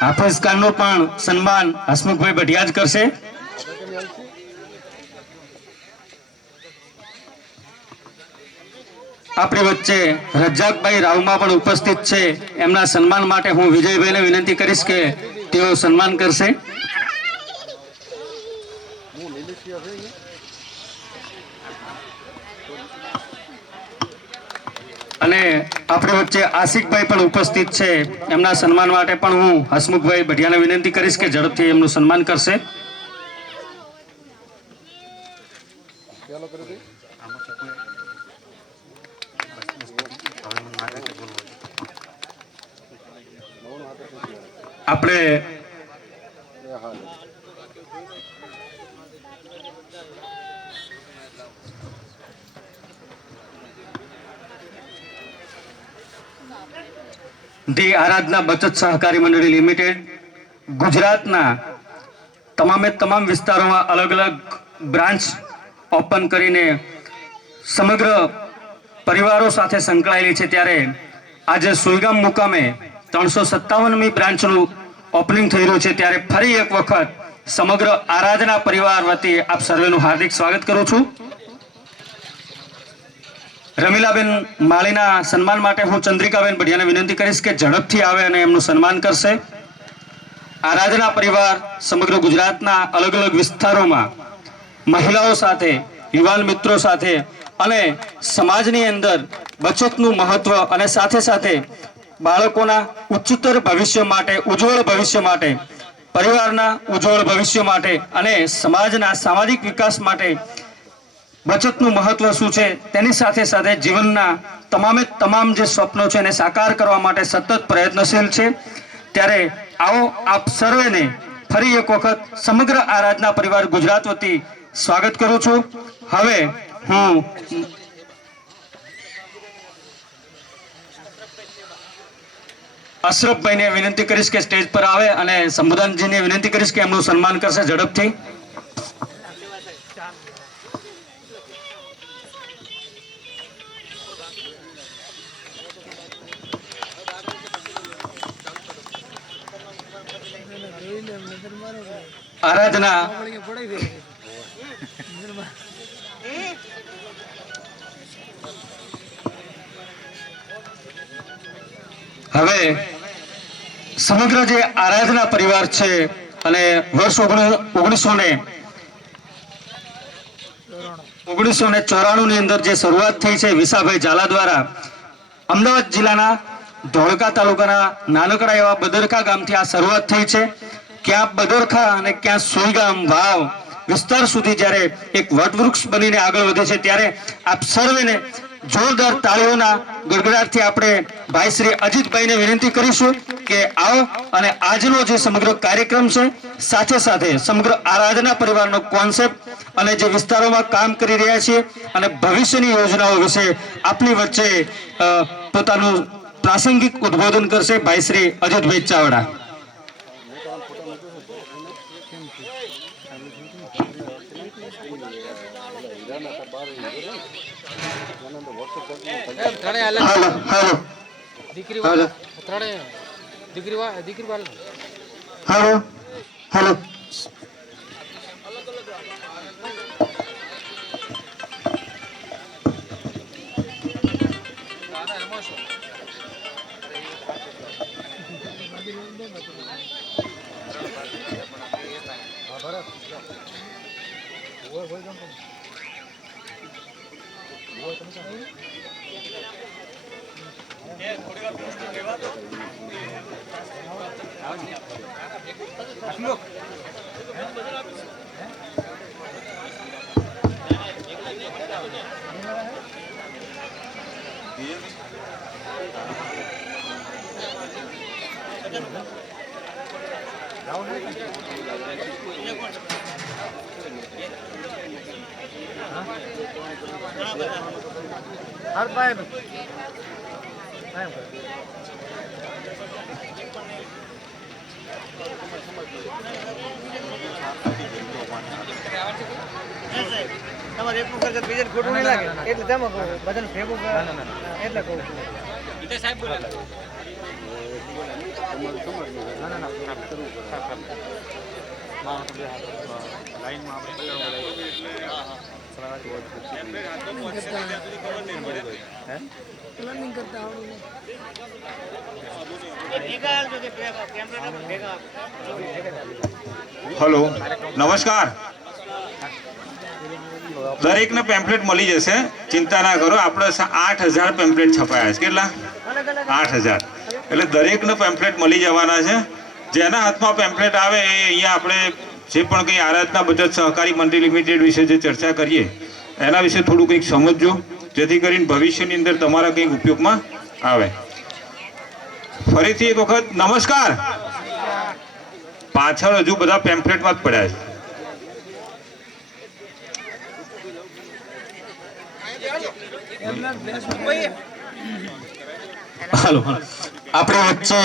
હાફિઝ ખાનનું પણ સન્માન હસમુખભાઈ બઢિયા જ કરશે। આપણી વચ્ચે રજાકભાઈ રાવમાં પણ ઉપસ્થિત છે। એમના સન્માન માટે હું વિજયભાઈને વિનંતી કરીશ કે તેઓ સન્માન કરશે। અને આપણી વચ્ચે આશિકભાઈ પણ ઉપસ્થિત છે। એમના સન્માન માટે પણ હું હસમુખભાઈ બઢિયાને વિનંતી કરીશ કે ઝડપથી એમનું સન્માન કરશે। આપણે ધી આરાધના બચત સહકારી મંડળી લિમિટેડ ગુજરાતના તમામે તમામ વિસ્તારોમાં અલગ અલગ બ્રાન્ચ ઓપન કરીને સમગ્ર પરિવારો સાથે સંકળાયેલી છે। ત્યારે આજે સુઈગામ મુકામે 357મી બ્રાન્ચનું ઓપનિંગ થઈ રહ્યું છે। ત્યારે ફરી એક વખત સમગ્ર આરાધના પરિવાર વતી આપ સર્વેનું હાર્દિક સ્વાગત કરું છું। રમીલાબેન માળીના સન્માન માટે હું ચંદ્રિકાબેન બઢિયાને વિનંતી કરીશ કે ઝડપથી આવે અને એમનું સન્માન કરશે। આરાધના પરિવાર સમગ્ર ગુજરાતના અલગ અલગ વિસ્તારોમાં મહિલાઓ સાથે, યુવાન મિત્રો સાથે અને સમાજની અંદર બચતનું મહત્વ અને સાથે સાથે બાળકોના ઉચ્ચતર ભવિષ્ય માટે, ઉજ્જવળ ભવિષ્ય માટે, પરિવારના ઉજ્જવળ ભવિષ્ય માટે અને સમાજના સામાજિક વિકાસ માટે બચતનું મહત્વ શું છે તેની સાથે સાથે જીવનના તમામે તમામ જે સ્વપ્નો છે એને સાકાર કરવા માટે સતત પ્રયત્નશીલ છે। ત્યારે આવો આપ સર્વેને ફરી એક વખત સમગ્ર આરાધના પરિવાર ગુજરાત વતી સ્વાગત કરું છું। હવે હું અશરફભાઈને વિનંતી કરીશ કે સ્ટેજ પર આવે અને સંબોધનજીને વિનંતી કરીશ કે એમનું સન્માન કરશે ઝડપથી। આરાધના હવે સમગ્ર જે આરાધના પરિવાર છે અને વર્ષ 1994 ની અંદર જે શરૂઆત થઈ છે વિસાભાઈ ઝાલા દ્વારા અમદાવાદ જિલ્લાના ધોળકા તાલુકાના નાનકડા એવા બદરખા ગામથી આ શરૂઆત થઈ છે। ક્યાં બદરખા અને ક્યાં સુઈગામ વાવ વિસ્તાર સુધી જ્યારે એક વટવૃક્ષ બનીને આગળ વધે છે ત્યારે આપ સર્વેને જોરદાર તાળીઓના ગડગડાટથી આપણે ભાઈ શ્રી અજીતભાઈને વિનંતી કરીશું કે આવો અને આજનો જે સમગ્ર કાર્યક્રમ છે સાથે સાથે સમગ્ર આરાધના પરિવારનો કોન્સેપ્ટ અને જે વિસ્તારોમાં કામ કરી રહ્યા છીએ અને ભવિષ્યની યોજનાઓ વિશે આપની વચ્ચે પોતાનું પ્રાસંગિક ઉદ્બોધન કરશે ભાઈ શ્રી અજીતભાઈ ચાવડા। हेलो हेलो हर पाए તમારે એટલું કરજો બીજાને ખોટું નહીં લાગે એટલે તમે કહો બધાને ભેગું એટલે કહું સાહેબ બોલે हेलो नमस्कार દરેકને પેમ્પલેટ મળી જશે, ચિંતા ના કરો. આપણે 8,000 પેમ્પલેટ છપાયા છે. કેટલા? 8,000. એટલે દરેકને પેમ્પલેટ મળી જવાના છે. જેના હાથમાં પેમ્પલેટ આવે એ અહીંયા આપણે જે પણ કંઈ આરાધના બચત સહકારી મંડળી લિમિટેડ વિશે જે ચર્ચા કરીએ એના વિશે થોડું કંઈક સમજજો, જેથી કરીને ભવિષ્યની અંદર તમારા કંઈક ઉપયોગમાં આવે. ફરીથી એક વખત નમસ્કાર. પાછળ હજુ બધા પેમ્પલેટમાં જ પડ્યા છે. હાલો, આપણી વચ્ચે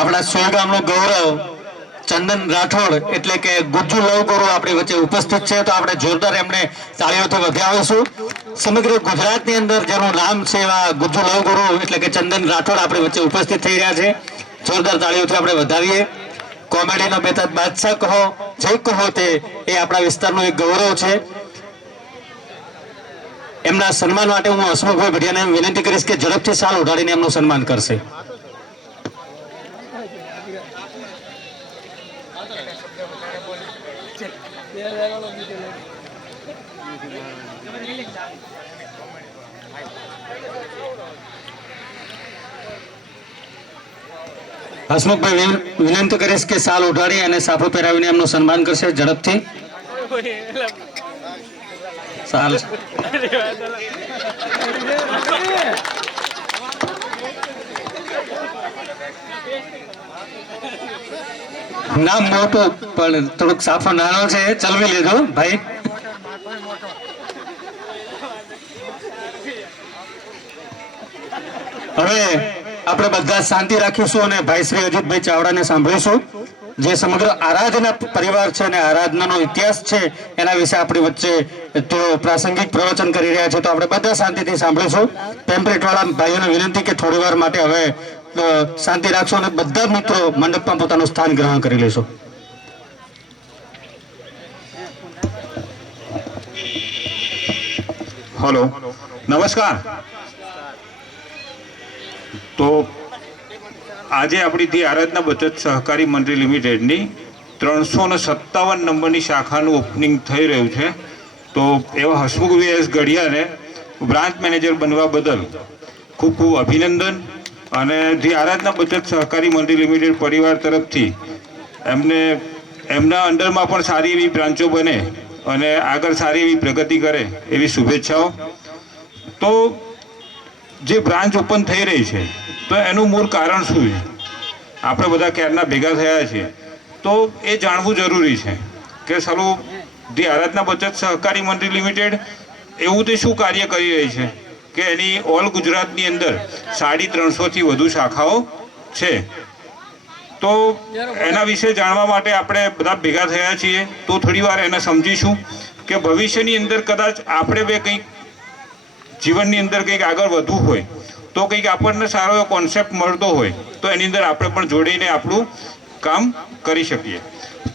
આપણા સોયગામનું ગૌરવ ચંદન રાઠોડ એટલે કે ગુજ્જુ લવ ગુરુ આપણી વચ્ચે ઉપસ્થિત છે. તો આપણે જોરદાર એમને તાળીઓથી વધાવીશું. સમગ્ર ગુજરાતની અંદર જેનું નામ છે એવા ગુજ્જુ લવ ગુરુ એટલે કે ચંદન રાઠોડ આપણી વચ્ચે ઉપસ્થિત થઈ રહ્યા છે. જોરદાર તાળીઓથી આપણે વધાવીએ. કોમેડીનો બેતાજ બાદશાહ કહો, જે કહો તે એ આપણા વિસ્તારનું એક ગૌરવ છે. એમના સન્માન માટે હું હસમુખભાઈ ભડિયાને વિનંતી કરીશ કે ઝડપથી સાલ ઉઠાડીને એમનું સન્માન કરશે. હસમુખભાઈ વિનંતી કરીશ કે સાલ ઉઠાડી અને સાફો પહેરાવીને એમનું સન્માન કરશે. ઝડપથી સાલ નામ મોટું પણ થોડુંક સાફો નાનો છે, ચલવી લેજો ભાઈ. હવે આપણે બધા શાંતિ રાખીશું અને ભાઈ શ્રી અજીતભાઈ ચાવડાને સાંભળીશું, જે સમગ્ર આરાધના પરિવાર છે અને આરાધનાનો ઇતિહાસ છે એના વિશે આપણી વચ્ચે તેઓ પ્રાસંગિક પ્રવચન કરી રહ્યા છે. તો આપણે બધા શાંતિથી સાંભળીશું. પેમ્પલેટ વાળા ભાઈઓને વિનંતી કે થોડી વાર માટે હવે શાંતિ રાખશો અને બધા મિત્રો મંડપમાં પોતાનું સ્થાન ગ્રહણ કરી લેશો. હલો નમસ્કાર. તો આજે આપણી ધી આરાધના બચત સહકારી મંડળી લિમિટેડની 357 નંબરની શાખાનું ઓપનિંગ થઈ રહ્યું છે. તો એવા હસમુખ વીએસ ગઢિયાને બ્રાન્ચ મેનેજર બનવા બદલ ખૂબ ખૂબ અભિનંદન. અને ધી આરાધના બચત સહકારી મંડળી લિમિટેડ પરિવાર તરફથી એમને એમના અંડરમાં પણ સારી એવી બ્રાન્ચો બને અને આગળ સારી એવી પ્રગતિ કરે એવી શુભેચ્છાઓ. તો જે બ્રાન્ચ ઓપન થઈ રહી છે તો એનું મૂળ કારણ શું છે? આપણે બધા ક્યારના ભેગા થયા છીએ તો એ જાણવું જરૂરી છે કે સારું ધી આરાધના બચત સહકારી મંડળી લિમિટેડ એવું તે શું કાર્ય કરી રહી છે કે એની ઓલ ગુજરાતની અંદર 350થી વધુ શાખાઓ છે. તો એના વિશે જાણવા માટે આપણે બધા ભેગા થયા છીએ. તો થોડી વાર એને સમજીશું કે ભવિષ્યની અંદર કદાચ આપણે બે કંઈક જીવનની અંદર કંઈક આગળ વધવું હોય તો કંઈક આપણને સારો એવો કોન્સેપ્ટ મળતો હોય તો એની અંદર આપણે પણ જોડીને આપણું કામ કરી શકીએ.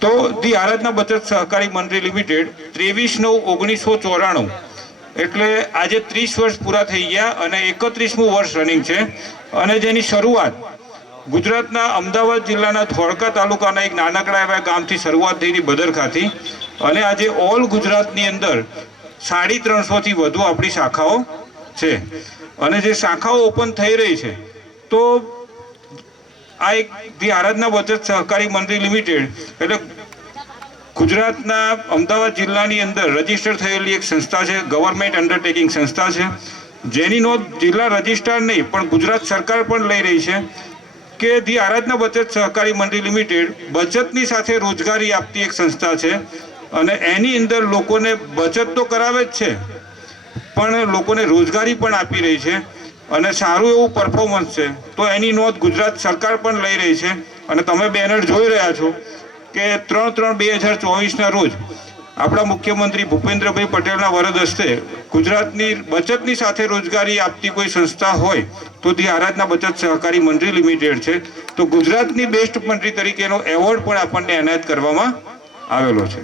તો ધી આરાધના બચત સહકારી મંડળી લિમિટેડ 23/9/1994 એટલે આજે 30 વર્ષ પૂરા થઈ ગયા અને 31મું વર્ષ રનિંગ છે. અને જેની શરૂઆત ગુજરાતના અમદાવાદ જિલ્લાના ધોળકા તાલુકાના એક નાનકડા એવા ગામથી શરૂઆત થઈ હતી, બદરખાથી. અને આજે ઓલ ગુજરાતની અંદર 350થી વધુ આપણી શાખાઓ છે. અને જે શાખાઓ ઓપન થઈ રહી છે તો આ એક ધી આરાધના બચત સહકારી મંડળી લિમિટેડ એટલે ગુજરાતના અમદાવાદ જિલ્લાની અંદર રજીસ્ટર થયેલી એક સંસ્થા છે, ગવર્મેન્ટ અંડરટેકિંગ સંસ્થા છે, જેની નોંધ જિલ્લા રજિસ્ટ્રાર નહીં પણ ગુજરાત સરકાર પણ લઈ રહી છે કે ધી આરાધના બચત સહકારી મંડળી લિમિટેડ બચતની સાથે રોજગારી આપતી એક સંસ્થા છે. અને એની અંદર લોકોને બચત તો કરાવે જ છે પણ લોકોને રોજગારી પણ આપી રહી છે અને સારું એવું પરફોર્મન્સ છે. તો એની નોંધ ગુજરાત સરકાર પણ લઈ રહી છે. અને તમે બેનર જોઈ રહ્યા છો કે 3/3/2024ના રોજ આપણા મુખ્યમંત્રી ભૂપેન્દ્રભાઈ પટેલના વરદ હસ્તે ગુજરાતની બચતની સાથે રોજગારી આપતી કોઈ સંસ્થા હોય તો ધી આરાધના બચત સહકારી મંડળી લિમિટેડ છે. તો ગુજરાતની બેસ્ટ મંત્રી તરીકેનો એવોર્ડ પણ આપણને એનાયત કરવામાં આવેલો છે.